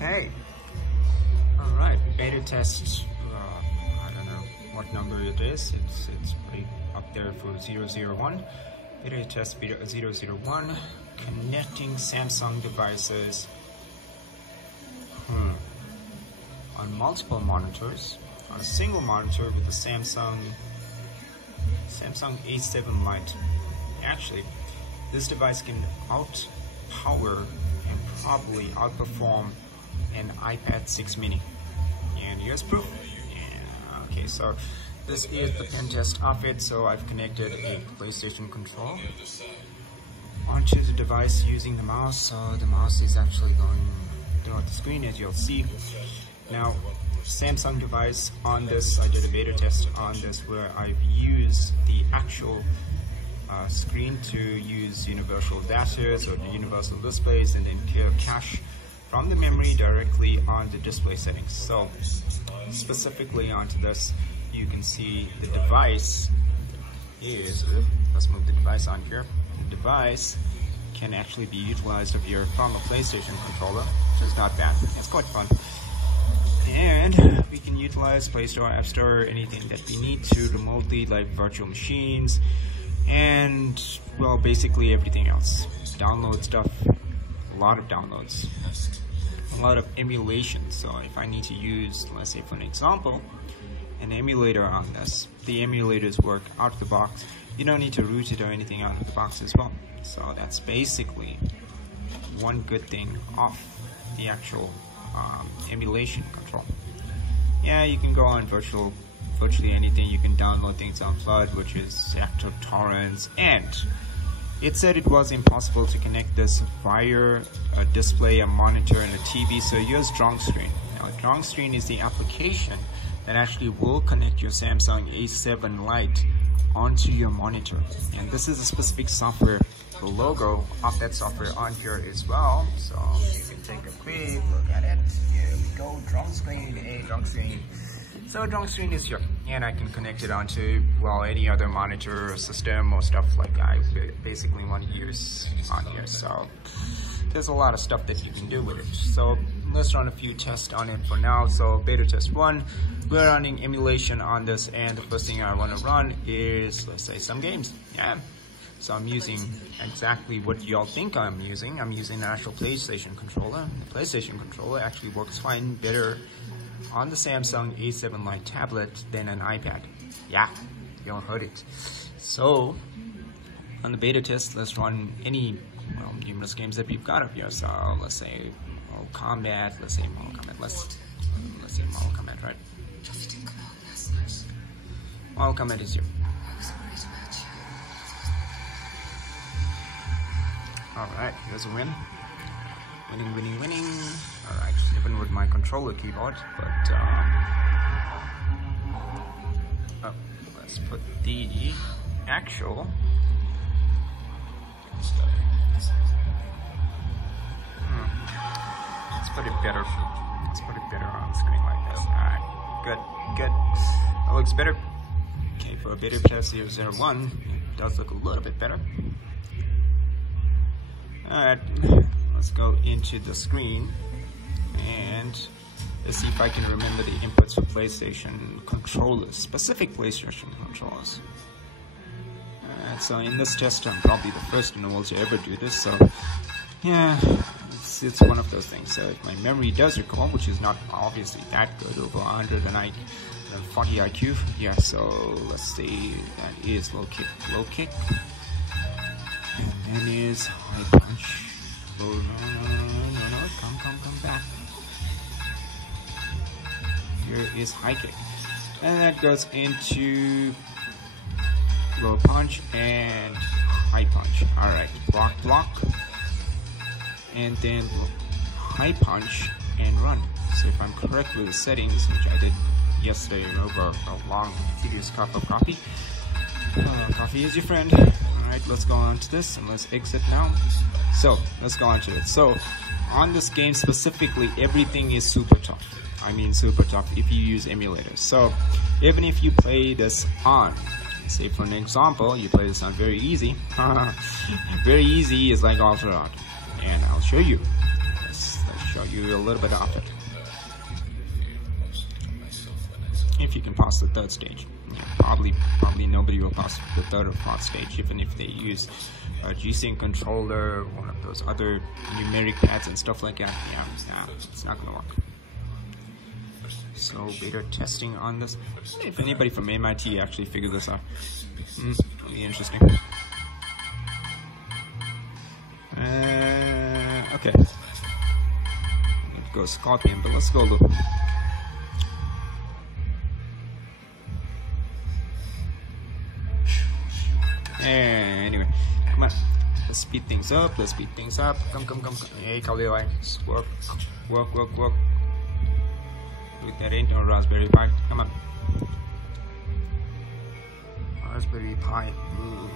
Okay. Alright, beta test. I don't know what number it is. It's pretty up there for 001. Beta test beta 001. Connecting Samsung devices on multiple monitors on a single monitor with the Samsung A7 Lite. Actually, this device can outpower and probably outperform an iPad 6 mini. And here's proof. Yeah, okay, so this is the pen test of it. So I've connected a PlayStation control onto the device using the mouse. So the mouse is actually going throughout the screen, as you'll see. Now, Samsung device on this, I did a beta test on this where I've used the actual screen to use universal dashes or the universal displays and then clear cache from the memory directly on the display settings. So specifically onto this, you can see the device is, let's move the device on here. The device can actually be utilized up here from a PlayStation controller, which is not bad. It's quite fun. And we can utilize Play Store, App Store, anything that we need to remotely, like virtual machines, and well, basically everything else. Download stuff, a lot of downloads, a lot of emulation. So if I need to use, let's say for an example, an emulator on this, the emulators work out of the box. You don't need to root it or anything out of the box as well. So that's basically one good thing of the actual emulation control. Yeah, you can go on virtually anything. You can download things on Flood, which is active torrents, and it said it was impossible to connect this via a display, a monitor, and a TV. So here's DrongScreen. Now, DrongScreen is the application that actually will connect your Samsung A7 Lite onto your monitor, and this is a specific software. The logo of that software on here as well, so you can take a quick look at it. Here we go, DrongScreen, DrongScreen. So DrongScreen is here, and I can connect it onto, well, any other monitor or system or stuff like I basically want to use on here. So there's a lot of stuff that you can do with it. So let's run a few tests on it for now. So beta test 1, we're running emulation on this, and the first thing I want to run is, let's say, some games. Yeah. So I'm using exactly what y'all think I'm using. I'm using an actual PlayStation controller. The PlayStation controller actually works fine, better on the Samsung A7 Lite tablet than an iPad. Yeah, y'all heard it. So on the beta test, let's run any numerous games that we've got up here. So let's say Mortal Kombat. Let's say Mortal Kombat. Let's say Mortal Kombat, right? Mortal Kombat is here. Alright, here's a win. Winning. Alright, even with my controller keyboard, but let's put the actual let's put it better. Let's put it better on the screen like this. Alright, good. That looks better. Okay, for a beta test 001, it does look a little bit better. Alright, let's go into the screen and let's see if I can remember the inputs for PlayStation controllers, specific PlayStation controllers. Alright, so in this test I'm probably the first in the world to ever do this, so yeah, it's one of those things. So if my memory does recall, which is not obviously that good, over 140 IQ, yeah, so let's see, that is low kick. And then is high punch. Oh, no, come back. Here is high kick. And that goes into low punch and high punch. Alright, block. And then high punch and run. So if I'm correct with the settings, which I did yesterday over a long, tedious cup of coffee. Coffee is your friend. Alright, let's go on to this and let's exit now. So let's go on to it. So on this game specifically, everything is super tough. I mean super tough if you use emulators. So even if you play this on, say for an example, you play this on very easy. Very easy is like Ultra, and I'll show you. Let's show you a little bit of it. If you can pass the third stage. Yeah, probably nobody will pass the third or fourth stage, even if they use a G-Sync controller, one of those other numeric pads and stuff like that. Yeah, it's not gonna work. So beta testing on this. If anybody from MIT actually figured this out, it'll be interesting. Okay. It goes Scorpion, but let's go look. Anyway, come on. Let's speed things up. Come. Hey, Khalil, work. Look, that ain't no Raspberry Pi. Come on. Raspberry Pi. Ooh.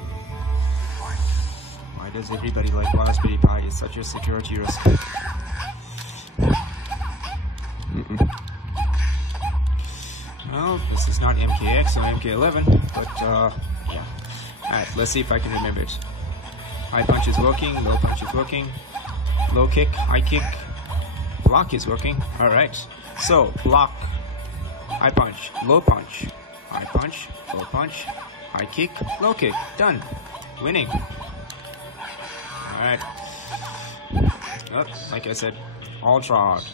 Why does everybody like Raspberry Pi? It's such a security risk. Well, this is not MKX or MK11, but yeah. Alright, let's see if I can remember it. High punch is working, low punch is working, low kick, high kick, block is working. Alright, so block, high punch, low punch, high punch, low punch, high kick, low kick. Done. Winning. Alright. Oh, like I said, ultra hard.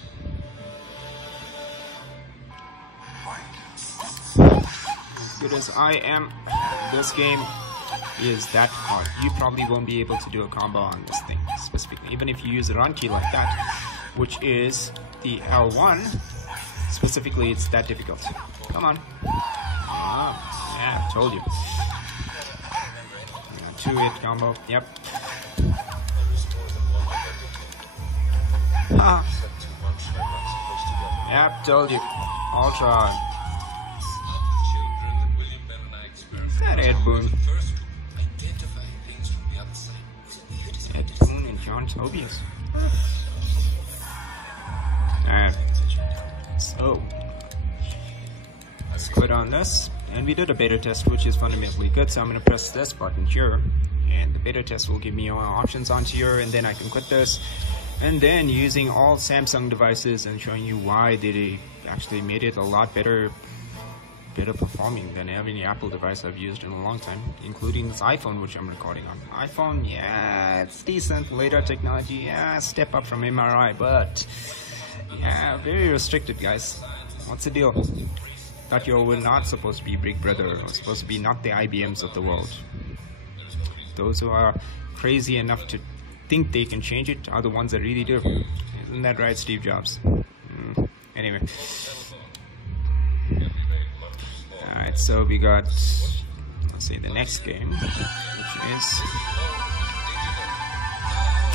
As good as I am, this game is that hard. You probably won't be able to do a combo on this thing specifically, even if you use a run key like that, which is the L1 specifically. It's that difficult. Come on. Yeah, I told you. Yeah, 2-hit combo. Yep. Yep, told you. Ultra hard. That Ed Boon. Ed Boon and John Tobias. Alright. So let's quit on this. And we did a beta test, which is fundamentally good. So I'm going to press this button here, and the beta test will give me all options on here, and then I can quit this. And then using all Samsung devices and showing you why they actually made it a lot better performing than any Apple device I've used in a long time, including this iPhone, which I'm recording on. iPhone, yeah, it's decent. Later technology, yeah, step up from m.i.t, but yeah, very restricted, guys. What's the deal? Thought you were not supposed to be Big Brother, or supposed to be not the IBMs of the world. Those who are crazy enough to think they can change it are the ones that really do. Isn't that right, Steve Jobs? Anyway. Alright, so we got, let's say, the next game, which is,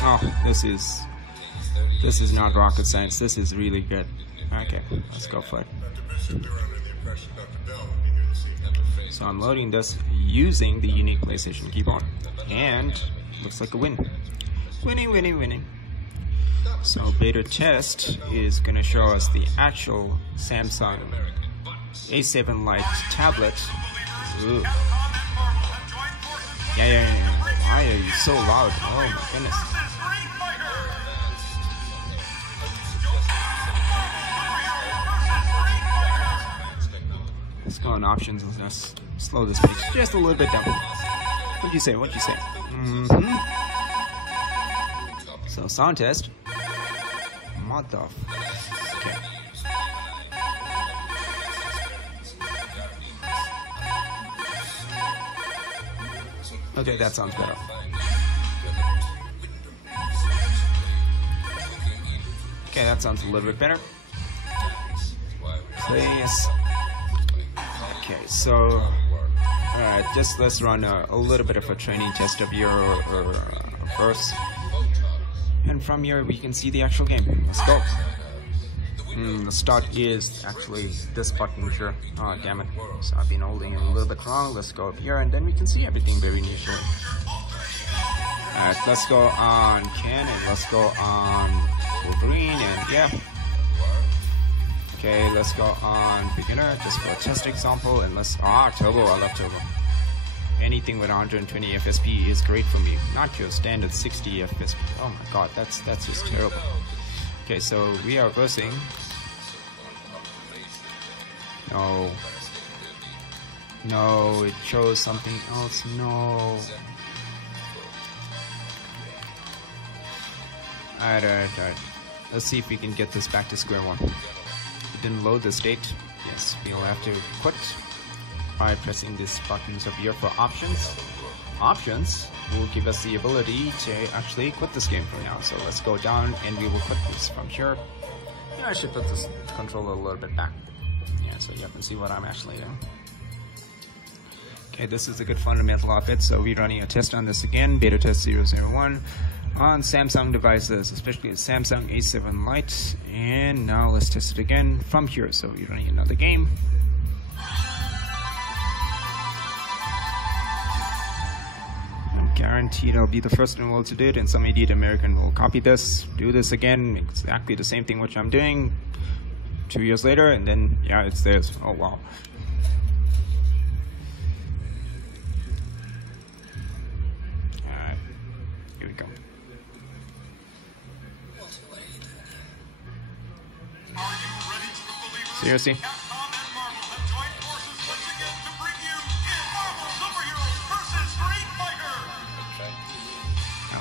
oh, this is not rocket science. This is really good. Okay, let's go for it. So I'm loading this using the unique PlayStation keyboard, and looks like a win. Winning. So beta test is going to show us the actual Samsung A7 Lite tablet. Ooh. Yeah. Why are you so loud? Oh my goodness. Let's go on options and let's slow this page just a little bit down. What'd you say? So sound test. Mother. Okay. Okay, that sounds better. Okay, that sounds a little bit better. Please. Okay, so alright, just let's run a little bit of a training test of your verse. And from here we can see the actual game. Let's go. The start is actually this button here. Oh, damn it. So I've been holding it a little bit wrong. Let's go up here and then we can see everything very neatly. Alright, let's go on Ken and let's go on Wolverine and yeah. Okay, let's go on beginner just for a test example and let's, turbo, I love turbo. Anything with 120 FSP is great for me, not your standard 60 FSP. Oh my god, that's just terrible. Okay, so we are versing. No. No, it chose something else. No. Alright. Let's see if we can get this back to square one. It didn't load the state. Yes, we'll have to quit by pressing these buttons up here for options. Options will give us the ability to actually quit this game from now. So let's go down and we will quit this from here. Yeah, I should put this controller a little bit back. Yeah, so you can see what I'm actually doing. Okay, this is a good fundamental of it. So we're running a test on this again, beta test 001 on Samsung devices, especially the Samsung A7 Lite. And now let's test it again from here. So we're running another game. Guaranteed I'll be the first in the world to do it, and some idiot American will copy this, do this again, exactly the same thing which I'm doing 2 years later, and then yeah, it's theirs. Oh wow. Alright, here we go. Seriously?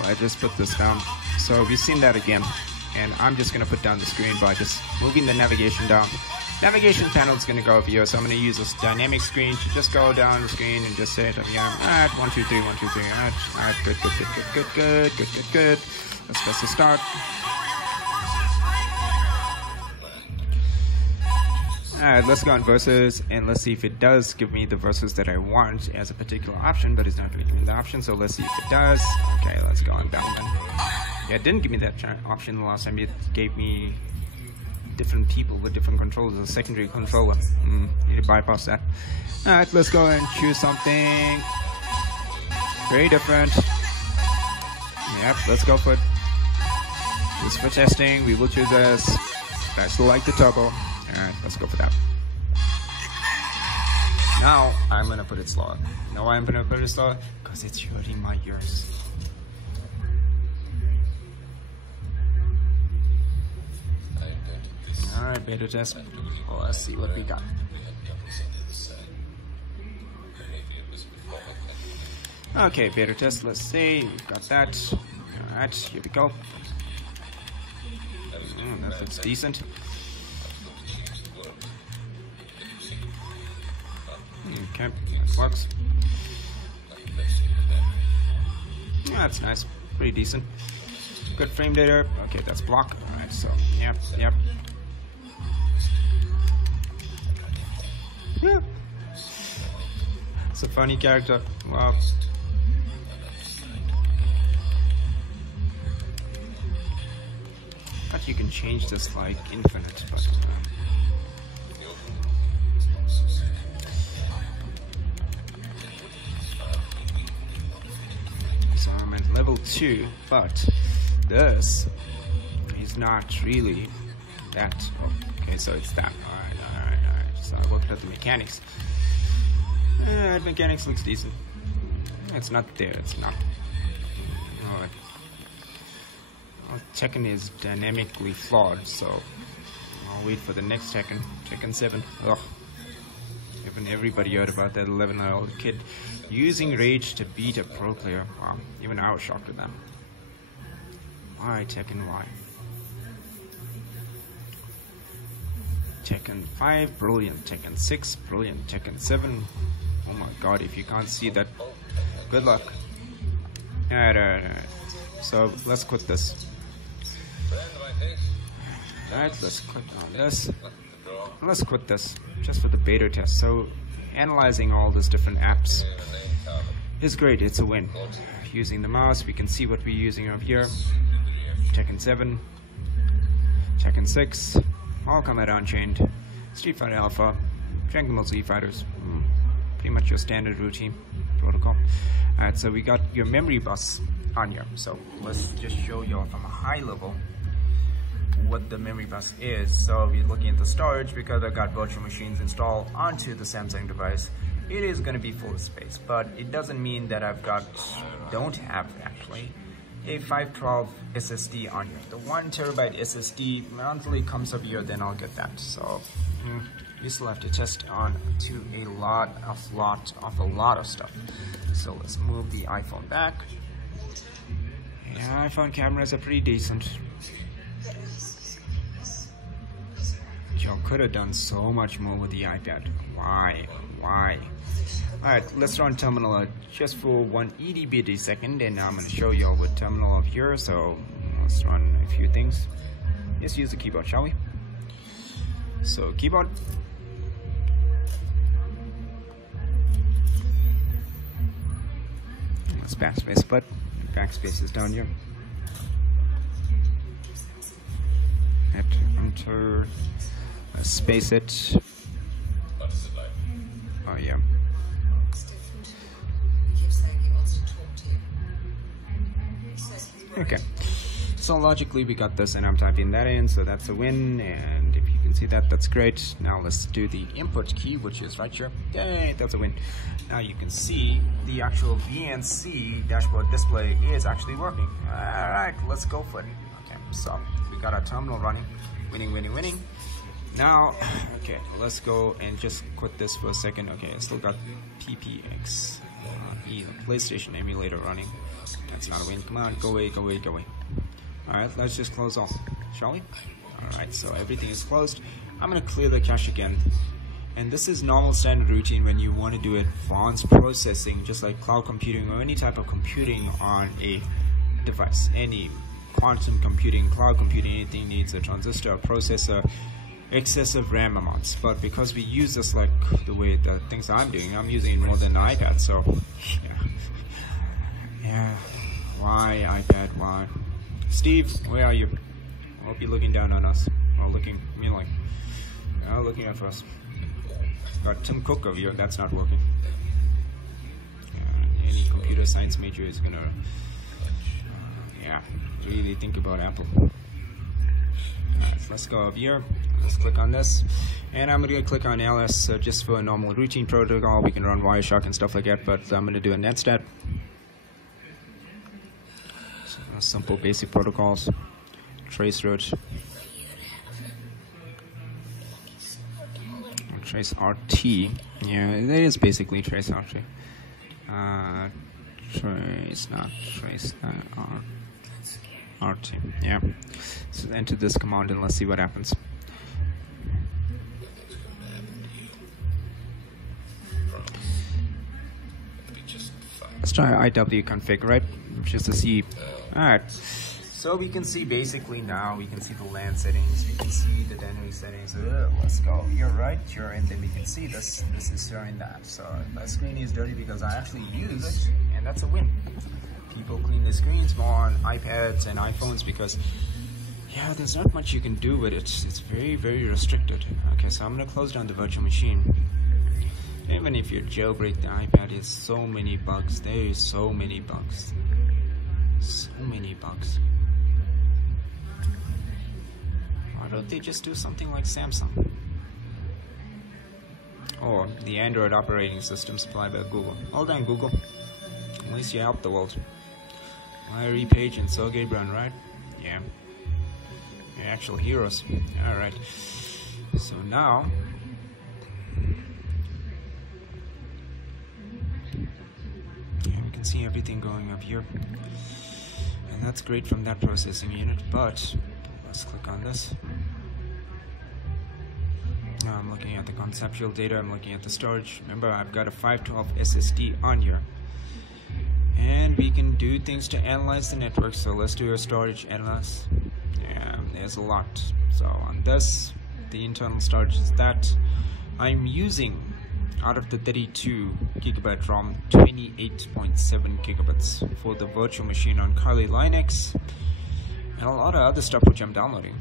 I just put this down. So we've seen that again, and I'm just going to put down the screen by just moving the navigation down. Navigation panel is going to go over here, so I'm going to use this dynamic screen to just go down the screen and just say it. Yeah, alright, 1, 2, 3, 1, 2, 3. Alright, good. Let's press the start. Alright, let's go on versus, and let's see if it does give me the versus that I want as a particular option, but it's not going to give me the option, so let's see if it does. Okay, let's go on down then. Yeah, it didn't give me that option the last time. It gave me different people with different controllers, a secondary controller. Need to bypass that. Alright, let's go and choose something very different. Yep, let's go for it. Just for testing, we will choose this. I still like the turbo. Alright, let's go for that. Now, I'm gonna put it slower. Know why I'm gonna put it slower? Because it's hurting my ears. Alright, beta test. Well, let's see what we got. Okay, beta test, let's see. We've got that. Alright, here we go. That looks decent. Okay, that works. Yeah, that's nice. Pretty decent. Good frame data. Okay, that's block. Alright, so, yep. Yeah. It's a funny character. Wow. But you can change this like infinite, but so I'm at level 2, but this is not really that. Oh, okay, so it's that. Alright. So I worked out the mechanics. Mechanics looks decent. It's not there, it's not. Alright. Tekken is dynamically flawed, so I'll wait for the next Tekken. Tekken 7. Ugh. Even everybody heard about that 11-year-old kid using rage to beat a pro player. Wow, even I was shocked at that. Why Tekken, why? Tekken 5, brilliant. Tekken 6, brilliant. Tekken 7, oh my god, if you can't see that, good luck. Alright. So, let's quit this. Alright, let's click on this. Let's quit this, just for the beta test. So, analyzing all these different apps is great, it's a win. Using the mouse, we can see what we're using over here. Tekken 7, Tekken 6, All Combat Unchained, Street Fighter Alpha, Dragon Ball Z Fighters. Pretty much your standard routine protocol. Alright, so we got your memory bus on here. So let's just show you from a high level what the memory bus is. So we're looking at the storage because I've got virtual machines installed onto the Samsung device. It is going to be full of space, but it doesn't mean that don't have actually a 512 SSD on here. The 1 terabyte SSD monthly comes up here, then I'll get that. So you still have to test on to a lot of stuff. So let's move the iPhone back. Yeah, iPhone cameras are pretty decent. Y'all could have done so much more with the iPad. Why? Alright, let's run terminal just for 1 itty-bitty second, and I'm going to show y'all what terminal up here. So let's run a few things. Let's use the keyboard, shall we? So keyboard. Let's backspace, but backspace is down here. Hit enter. Let's space it. Oh yeah. Okay, so logically we got this, and I'm typing that in, so that's a win. And if you can see that, that's great. Now let's do the input key, which is right here. Yay, that's a win. Now you can see the actual VNC dashboard display is actually working. Alright, let's go for it. Okay, so we got our terminal running. Winning. Now, okay, let's go and just quit this for a second. Okay, I still got PPX, the PlayStation emulator running. That's not a win. Come on, go away. Alright, let's just close off, shall we? Alright, so everything is closed. I'm going to clear the cache again. And this is normal standard routine when you want to do advanced processing, just like cloud computing or any type of computing on a device. Any quantum computing, cloud computing, anything needs a transistor, a processor, excessive RAM amounts. But because we use this like the way the things I'm doing, I'm using more than an iPad, so yeah. Why iPad? Why? Steve, where are you? I hope you're looking down on us, or looking at us. Got Tim Cook over here. That's not working. Any computer science major is gonna really think about Apple. Alright, let's go up here. Let's click on this, and I'm gonna click on LS just for a normal routine protocol. We can run Wireshark and stuff like that, but I'm gonna do a netstat. So, simple basic protocols. Traceroute. Trace RT. Yeah, it is basically trace RT. Trace RT. Yeah. So enter this command and let's see what happens. Let's try IW config, right? Just to see. Alright. So we can see basically now, we can see the LAN settings, we can see the dynamic settings. Let's go. You're right, and then we can see this is showing that. So my screen is dirty because I actually use it, and that's a win. People clean the screens more on iPads and iPhones because, yeah, there's not much you can do with it. It's very, very restricted. Okay, so I'm going to close down the virtual machine. Even if you jailbreak the iPad, there's so many bugs. There is so many bugs. So many bugs. Why don't they just do something like Samsung? Or the Android operating system supplied by Google. Well done, Google. At least you helped the world. Larry Page and Sergey Brin, right? Yeah. You're actual heroes. Alright. So now... yeah, we can see everything going up here. And that's great from that processing unit, but... let's click on this. Now I'm looking at the conceptual data, I'm looking at the storage. Remember, I've got a 512 SSD on here. And we can do things to analyze the network, so let's do a storage analyze. Yeah, there's a lot. So on this, the internal storage is that I'm using, out of the 32 gigabyte ROM, 28.7 gigabits for the virtual machine on Kali Linux. And a lot of other stuff which I'm downloading.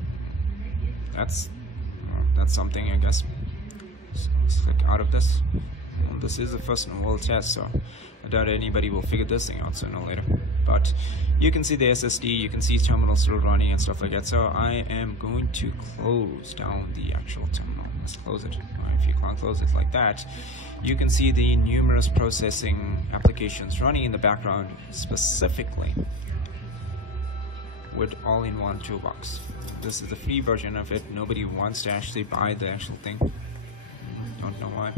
That's something, I guess. So let's click out of this. Well, this is a first in the world test, so I doubt anybody will figure this thing out sooner or later. But you can see the SSD, you can see terminal still running and stuff like that. So I am going to close down the actual terminal. Let's close it. If you can't close it like that, you can see the numerous processing applications running in the background, specifically with all-in-one toolbox. This is the free version of it. Nobody wants to actually buy the actual thing. Don't know why.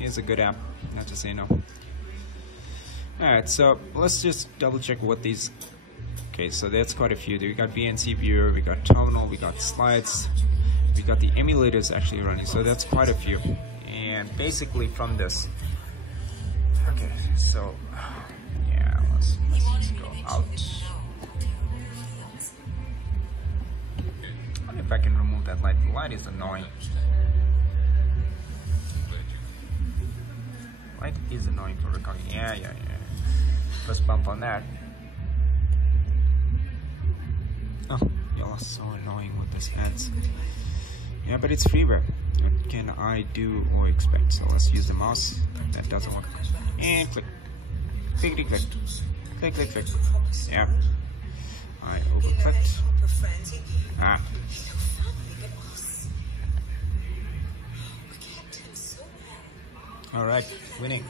It's a good app, not to say no. Alright, so let's just double check what these. Okay, so that's quite a few. We got VNC viewer, we got terminal, we got slides, we got the emulators actually running. So that's quite a few. And basically from this. Okay, so yeah, let's just go out. I wonder if I can remove that light. The light is annoying. Light is annoying for recording. Yeah. First bump on that. Oh, y'all are so annoying with this ads. Yeah, but it's freeware. What can I do or expect? So let's use the mouse. That doesn't work. And click. Clickety click. Click, click, click. Yeah. I overclicked. Ah. Alright, winning.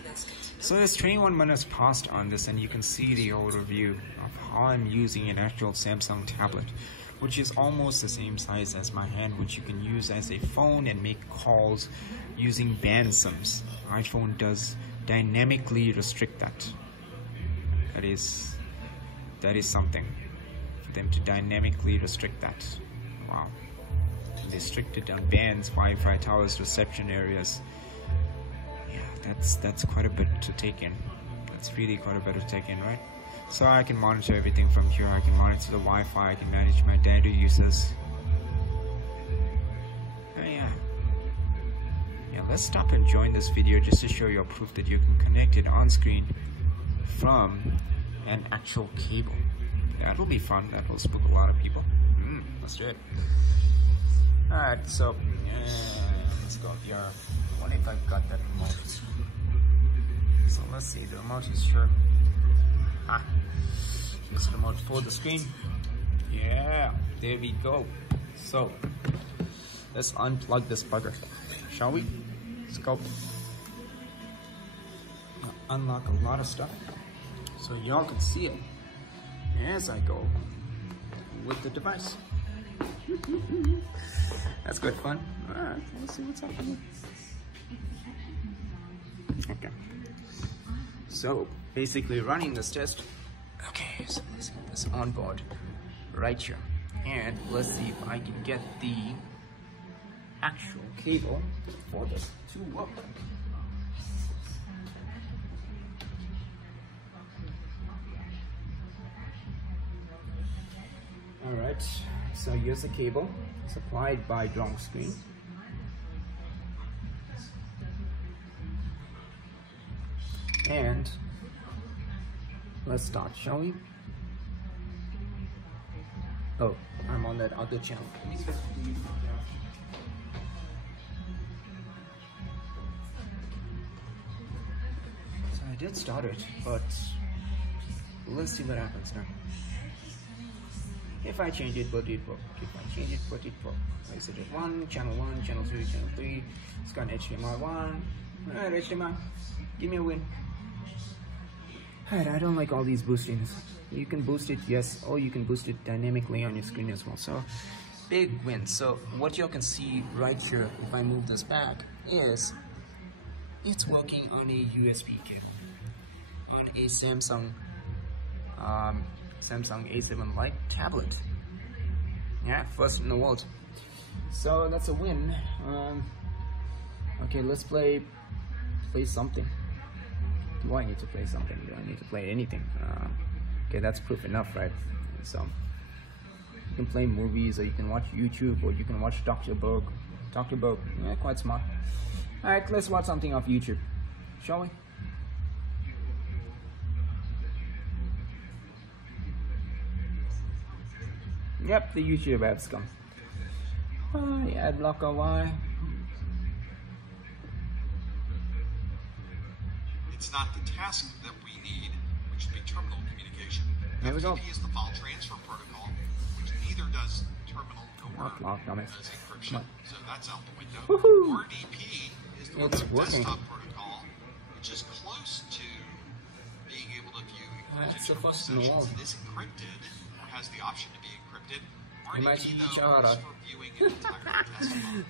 So there's 21 minutes passed on this, and you can see the overview of how I'm using an actual Samsung tablet, which is almost the same size as my hand, which you can use as a phone and make calls using band sims. iPhone does dynamically restrict that. That is something for them to dynamically restrict that. Wow. They restrict it on bands, Wi-Fi towers, reception areas. Yeah, that's quite a bit to take in. That's really quite a bit to take in, right? So I can monitor everything from here. I can monitor the Wi-Fi. I can manage my data uses. Oh, yeah. Let's stop and join this video just to show you proof that you can connect it on screen from an actual cable. That'll be fun. That will spook a lot of people. Let's do it. Alright, so let's go here. What if I've got that remote? So let's see, the remote is sure. This remote for the screen. Yeah, there we go. So let's unplug this bugger, shall we? Let's go. Unlock a lot of stuff so y'all can see it as I go with the device. That's good fun. Alright, let's see what's happening. Okay. So basically running this test. Okay, so let's get this on board right here. And let's see if I can get the actual cable for this to work. Alright, so here's the cable supplied by Drone Screen. And let's start, shall we? Oh, I'm on that other channel. So I did start it, but let's see what happens now. If I change it, would it work? If I change it, would it work? Is it at 1, channel 2, channel 3? It's got HDMI 1. Alright, HDMI, give me a win. Alright, I don't like all these boostings. You can boost it, yes, or you can boost it dynamically on your screen as well. So, big win. So, what you can see right here, if I move this back, is it's working on a USB cable on a Samsung A7 Lite tablet. Yeah, first in the world. So that's a win. Okay, let's play something. Do I need to play something? Do I need to play anything? Okay, that's proof enough, right? So you can play movies, or you can watch YouTube, or you can watch Dr. Berg. Dr. Berg, yeah, quite smart. All right, let's watch something off YouTube, shall we? Yep, the YouTube ads come. Ad blocker, why? It's not the task that we need, which would be terminal communication. There we go. FTP is the file transfer protocol, which neither does terminal nor does encryption. So that's out the window. RDP is the desktop protocol, which is close to being able to view encrypted terminal sessions. It is encrypted. has the option to be encrypted. M.i.t. RDP, though, is for viewing an entire desktop,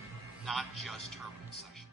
not just terminal sessions.